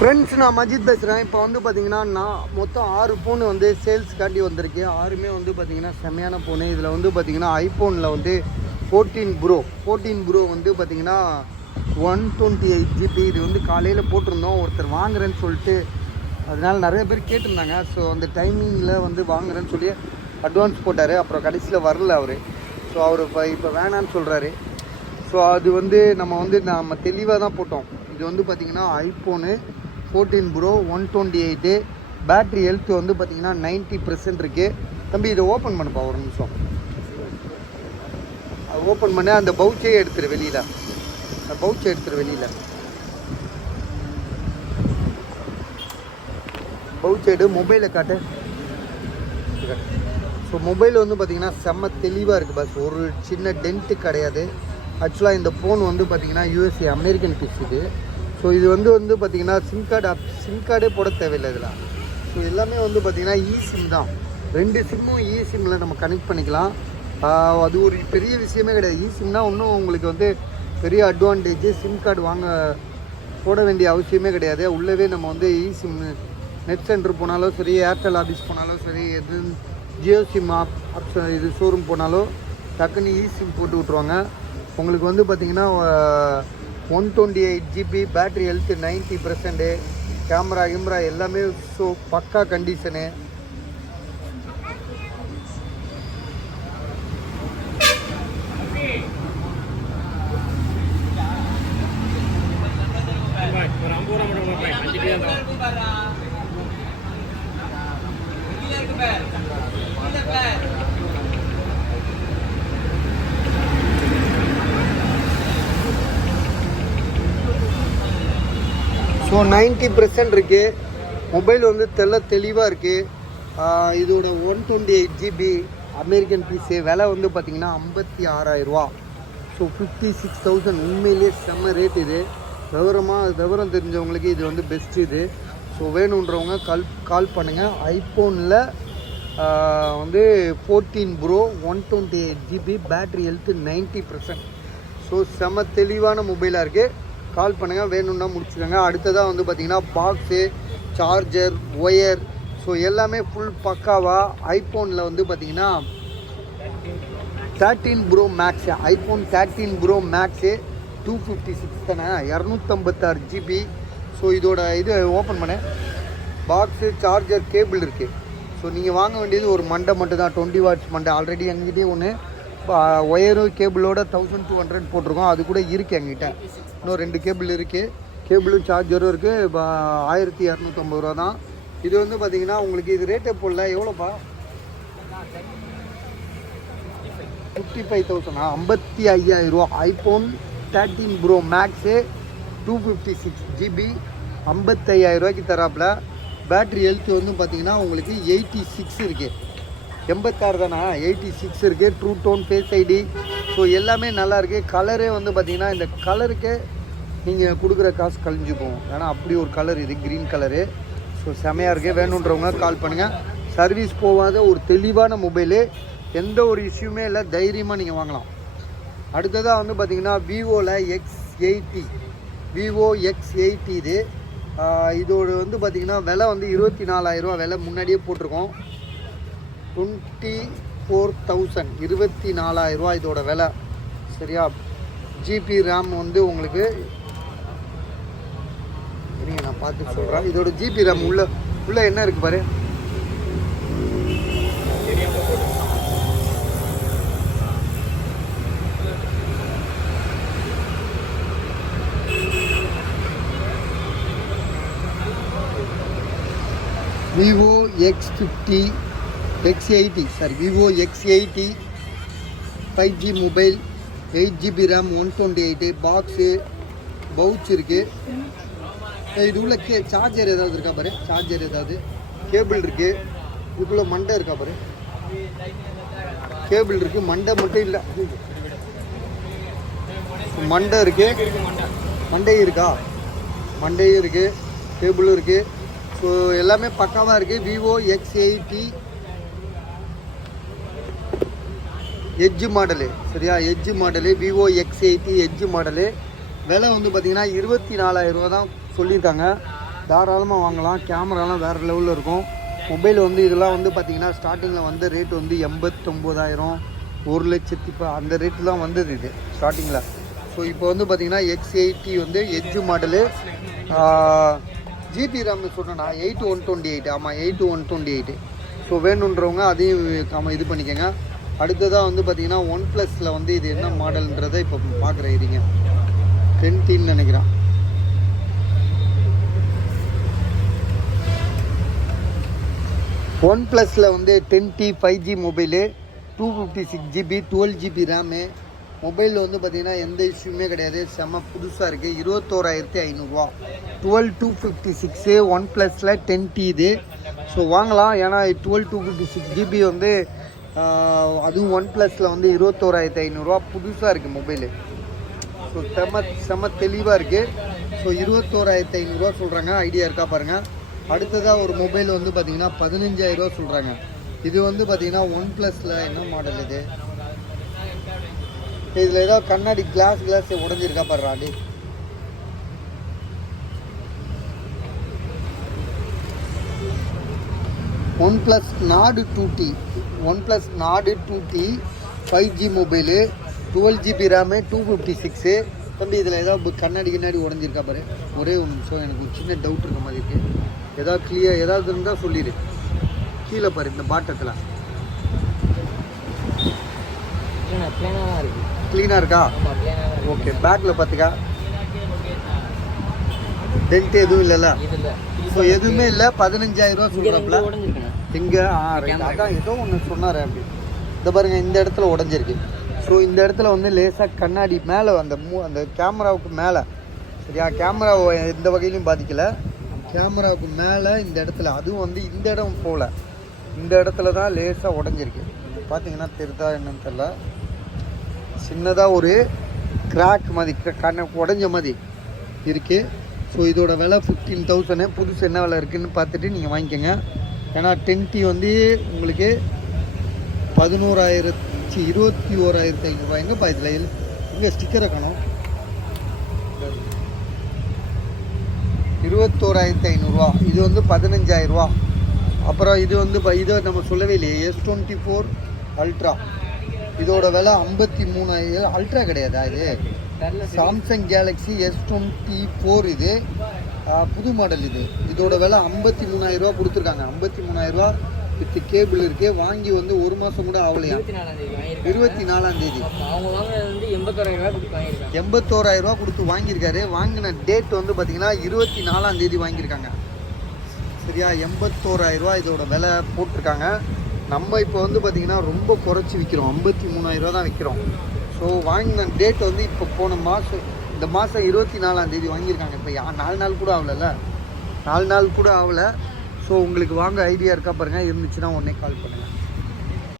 Friends, நான் மஜித் பேசுகிறேன். இப்போ வந்து பார்த்தீங்கன்னா நான் மொத்தம் 6 ஃபோன் வந்து சேல்ஸ்க்காண்டி வந்திருக்கு. 6மே வந்து பார்த்தீங்கன்னா செம்மையான ஃபோனு. இதில் வந்து பார்த்தீங்கன்னா ஐஃபோனில் வந்து 14 ப்ரோ வந்து பார்த்தீங்கன்னா 128 GB. இது வந்து காலையில் போட்டிருந்தோம், ஒருத்தர் வாங்குறேன்னு சொல்லிட்டு. அதனால் நிறைய பேர் கேட்டிருந்தாங்க. ஸோ அந்த டைமிங்கில் வந்து வாங்குறேன்னு சொல்லி அட்வான்ஸ் போட்டார். அப்புறம் கடைசியில் வரல அவர். ஸோ அவர் இப்போ வேணான்னு சொல்கிறாரு. ஸோ அது வந்து நம்ம தெளிவாக தான் போட்டோம். இது வந்து பார்த்திங்கன்னா ஐஃபோனு 14 ப்ரோ 128. பேட்ரி ஹெல்த் வந்து பார்த்திங்கன்னா 90% இருக்குது. தம்பி, இதை ஓப்பன் பண்ணுப்பா ஒரு நிமிஷம். அது ஓப்பன் பண்ண அந்த பவுச்சே எடுத்துரு வெளியில். அந்த பவுச்சை எடுத்துரு வெளியில். பவுச் எடு, மொபைலை காட்டு. ஸோ மொபைல் வந்து பார்த்திங்கன்னா செம்ம தெளிவாக இருக்குது பஸ். ஒரு சின்ன டென்ட்டு கிடையாது. ஆக்சுவலாக இந்த ஃபோன் வந்து பார்த்திங்கன்னா யூஎஸ்ஏ அமெரிக்கன் பீஸ் இது. ஸோ இது வந்து பார்த்திங்கன்னா சிம் கார்டே போட தேவையில்லை இதில். ஸோ எல்லாமே வந்து பார்த்திங்கன்னா சிம் தான். 2 சிம்மும் சிம்மில் நம்ம கனெக்ட் பண்ணிக்கலாம். அது ஒரு பெரிய விஷயமே கிடையாது. சிம்னா இன்னும் உங்களுக்கு வந்து பெரிய அட்வான்டேஜ். சிம் கார்டு போட வேண்டிய அவசியமே கிடையாது. உள்ளவே நம்ம வந்து சிம் நெட் சென்டர் போனாலும் சரி, ஏர்டெல் ஆஃபீஸ் போனாலும் சரி, எது ஜியோ சிம் ஆப்ஷன் இது ஷோரூம் போனாலும் டக்குன்னு சிம் போட்டு விட்ருவாங்க. உங்களுக்கு வந்து பார்த்திங்கன்னா 128 GB, பேட்ரி ஹெல்த்து 90%, கேமரா எல்லாமே ஸோ பக்கா கண்டிஷனு. ஸோ 90% இருக்குது. மொபைல் வந்து தெளிவாக இருக்குது. இதோட 128 GB அமெரிக்கன் பீஸு. விலை வந்து பார்த்திங்கன்னா 56,000 ரூபா. ஸோ 56,000. உண்மையிலேயே செம்ம ரேட் இது. விவரம் தெரிஞ்சவங்களுக்கு இது வந்து பெஸ்ட்டு இது. ஸோ வேணுன்றவங்க கால் பண்ணுங்கள். ஐஃபோனில் வந்து 14 bro 128 GB, battery health 90%. So செம்ம தெளிவான மொபைலாக இருக்குது. கால் பண்ணுங்கள், வேணும்னா முடிச்சுக்கோங்க. அடுத்ததாக வந்து பார்த்திங்கன்னா பாக்ஸு, சார்ஜர், ஒயர், ஸோ எல்லாமே ஃபுல் பக்காவாக. ஐஃபோனில் வந்து பார்த்திங்கன்னா 13 pro max, iPhone 13 pro max 256 தானே, 256 GB. ஸோ இதோட இது ஓப்பன் பண்ண பாக்ஸு, சார்ஜர், கேபிள் இருக்குது. ஸோ நீங்கள் வாங்க வேண்டியது ஒரு மண்டை மட்டும் தான், 20 வாட்ஸ் மண்டை. ஆல்ரெடி எங்கிட்டே ஒன்று ஒயரும் கேபிளோட 1200 போட்டிருக்கோம். அது கூட இருக்குது எங்கிட்ட. இன்னும் 2 கேபிள் இருக்குது. கேபிளும் சார்ஜரும் இருக்குது. 1250 ரூபா தான். இது வந்து பார்த்திங்கன்னா உங்களுக்கு இது ரேட்டே போடல. எவ்வளோப்பா? 55,000. 55,000 ரூபா. ஐஃபோன் 13 ப்ரோ மேக்ஸு 256 GB 55,000 ரூபாய்க்கு தராப்பில். பேட்ரி ஹெல்த் வந்து பார்த்திங்கன்னா உங்களுக்கு 86 இருக்குது. 86 தானே, 86 இருக்குது. True tone, face ID, so எல்லாமே நல்லாயிருக்கு. கலரே வந்து பார்த்திங்கன்னா இந்த கலருக்கே நீங்கள் கொடுக்குற காசு கழிஞ்சு போகும். ஏன்னா அப்படி ஒரு கலர் இது, க்ரீன் கலரு. ஸோ செமையாக இருக்குது. வேணுன்றவங்க கால் பண்ணுங்கள். சர்வீஸ் போகாத ஒரு தெளிவான மொபைலு. எந்த ஒரு இஷ்யூமே இல்லை. தைரியமாக நீங்கள் வாங்கலாம். அடுத்ததாக வந்து பார்த்திங்கன்னா விவோவில் X80, விவோ X80 இது. இதோட வந்து பார்த்திங்கன்னா விலை வந்து 24,000 ரூபா. விலை முன்னாடியே போட்டிருக்கோம். 24,000, 24,000 ரூபா இதோட விலை. சரியா? ஜிபி ரேம் வந்து உங்களுக்கு சரிங்க, நான் பார்த்து சொல்கிறேன். இதோட ஜிபி ரேம் உள்ள என்ன இருக்குது பாரு. Vivo X80 sorry, Vivo X80 5G mobile, 8 GB RAM, 128. Box, pouch இருக்குது. இது உள்ள சார்ஜர் ஏதாவது இருக்கா பாரு. சார்ஜர் ஏதாவது, கேபிள் இருக்குது. இதுக்குள்ளே மண்டை இருக்கா பாரு. கேபிள் இருக்குது, மண்டை மட்டும் இல்லை. மண்டை இருக்குது, மண்டையும் இருக்கா, மண்டையும் இருக்குது, கேபிளும் இருக்குது. ஸோ எல்லாமே பக்காவாக இருக்குது. Vivo X80 edge model. சரியா? Edge model, Vivo X80 edge model. விலை வந்து பார்த்திங்கன்னா 24,000 ரூபா தான் சொல்லியிருக்காங்க. தாராளமாக வாங்கலாம். கேமராலாம் வேறு லெவலில் இருக்கும். மொபைல் வந்து இதெல்லாம் வந்து பார்த்திங்கன்னா ஸ்டார்டிங்கில் வந்து ரேட் வந்து 89,000 1,00,000 அந்த ரேட்டு தான் வந்தது இது ஸ்டார்டிங்கில். ஸோ இப்போ வந்து பார்த்திங்கன்னா X80 வந்து எட்ஜ் மாடலு. ஜிபி ரேம்னு சொன்னேன்னா 8128. ஆமாம் 8128. ஸோ வேணுன்றவங்க அதையும் இது பண்ணிக்கோங்க. அடுத்ததாக வந்து பார்த்திங்கன்னா OnePlusல வந்து இது என்ன மாடல்ன்றதை இப்போ பார்க்குறேன். இதுங்க 10Tன்னு நினைக்கிறேன். OnePlusல வந்து 10T 5G mobile, 256GB 12GB RAM. மொபைலில் வந்து பார்த்திங்கன்னா எந்த இஷ்யூமே கிடையாது. செம்ம புதுசாக இருக்குது. 21,500 12256 OnePlusல 10T இது. ஸோ வாங்கலாம். ஏன்னா 12256GB வந்து அதுவும் OnePlusல வந்து 21,500 புதுசாக இருக்குது மொபைலு. ஸோ செம்ம தெளிவாக இருக்குது. ஸோ 21,500 சொல்கிறாங்க. ஐடியா இருக்கா பாருங்கள். அடுத்ததாக ஒரு மொபைல் வந்து பார்த்திங்கன்னா 15,000 சொல்கிறாங்க. இது வந்து பார்த்திங்கன்னா OnePlusல என்ன மாடல் இது? இதில் ஏதாவது கண்ணாடி கிளாஸ் உடஞ்சிருக்கா பாடுறாடி. OnePlus Nord 2T. OnePlus Nord 2T 5G mobile, 12GB RAM, 256. தம்பி இதில் ஏதாவது கண்ணாடி உடஞ்சிருக்கா பாரு. ஒரே ஒரு நிமிஷம், எனக்கு ஒரு சின்ன டவுட் இருக்க மாதிரி இருக்குது. ஏதாவது கிளியர் ஏதாவது இருந்தால் சொல்லிடு. கீழே பாரு இந்த பாட்டத்தில் க்ளீனாக இருக்கா? ஓகே. பேக்கில் பார்த்துக்கா டென்ட் எதுவும் இல்லைல்ல? ஸோ எதுவுமே இல்லை. 15,000 சொல்கிறப்பல எங்கே? அதான் ஏதோ ஒன்று சொன்னார் அப்படி. இந்த பாருங்கள் இந்த இடத்துல உடஞ்சிருக்கு. ஸோ இந்த இடத்துல வந்து லேசாக கண்ணாடி மேலே அந்த கேமராவுக்கு மேலே, சரியா? கேமராவை எந்த வகையிலையும் பாதிக்கலை. கேமராவுக்கு மேலே இந்த இடத்துல, அதுவும் வந்து இந்த இடம் போல் இந்த இடத்துல தான் லேசாக உடஞ்சிருக்கு. பார்த்தீங்கன்னா தெரிதா என்னன்னு தெரில. சின்னதாக ஒரு கிராக் மாதிரி உடஞ்ச மாதிரி இருக்குது. ஸோ இதோட விலை 15,000. புதுசு என்ன விலை இருக்குதுன்னு பார்த்துட்டு நீங்கள் வாங்கிக்கோங்க. ஏன்னா 10T வந்து உங்களுக்கு 21,500. எங்கேப்பா இதில் இங்கே ஸ்டிக்கரை காணும். 21,500. இது வந்து 15,000. அப்புறம் இது வந்து இதை நம்ம சொல்லவே இல்லையே, S24 அல்ட்ரா. இதோட விலை 53,000. அல்ட்ரா கிடையாதா இது? சாம்சங் கேலக்ஸி S24 இது புது மாடல். இதோட விலை 53,000 கொடுத்துருக்காங்க. 53,000 வித் கேபிள் இருக்குது. வாங்கி வந்து ஒரு மாதம் கூட ஆகலையா? 24ஆம் தேதி. 81,000 கொடுத்து வாங்கியிருக்காரு. வாங்கின டேட் வந்து பார்த்திங்கன்னா 24ஆம் தேதி வாங்கியிருக்காங்க. சரியா? 81,000 இதோட விலை போட்டிருக்காங்க. நம்ம இப்போ வந்து பார்த்திங்கன்னா ரொம்ப குறைச்சி விற்கிறோம். 53,000 தான் விற்கிறோம். ஸோ வாங்கின டேட் வந்து இப்போ போன மாதம், இந்த மாதம் 24ஆம் தேதி வாங்கியிருக்காங்க. இப்போ 4 நாள் கூட ஆகலைல்ல, 4 நாள் கூட ஆகலை. ஸோ உங்களுக்கு வாங்க ஐடியா இருக்கா பாருங்கள். இருந்துச்சுன்னா உடனே கால் பண்ணுங்கள்.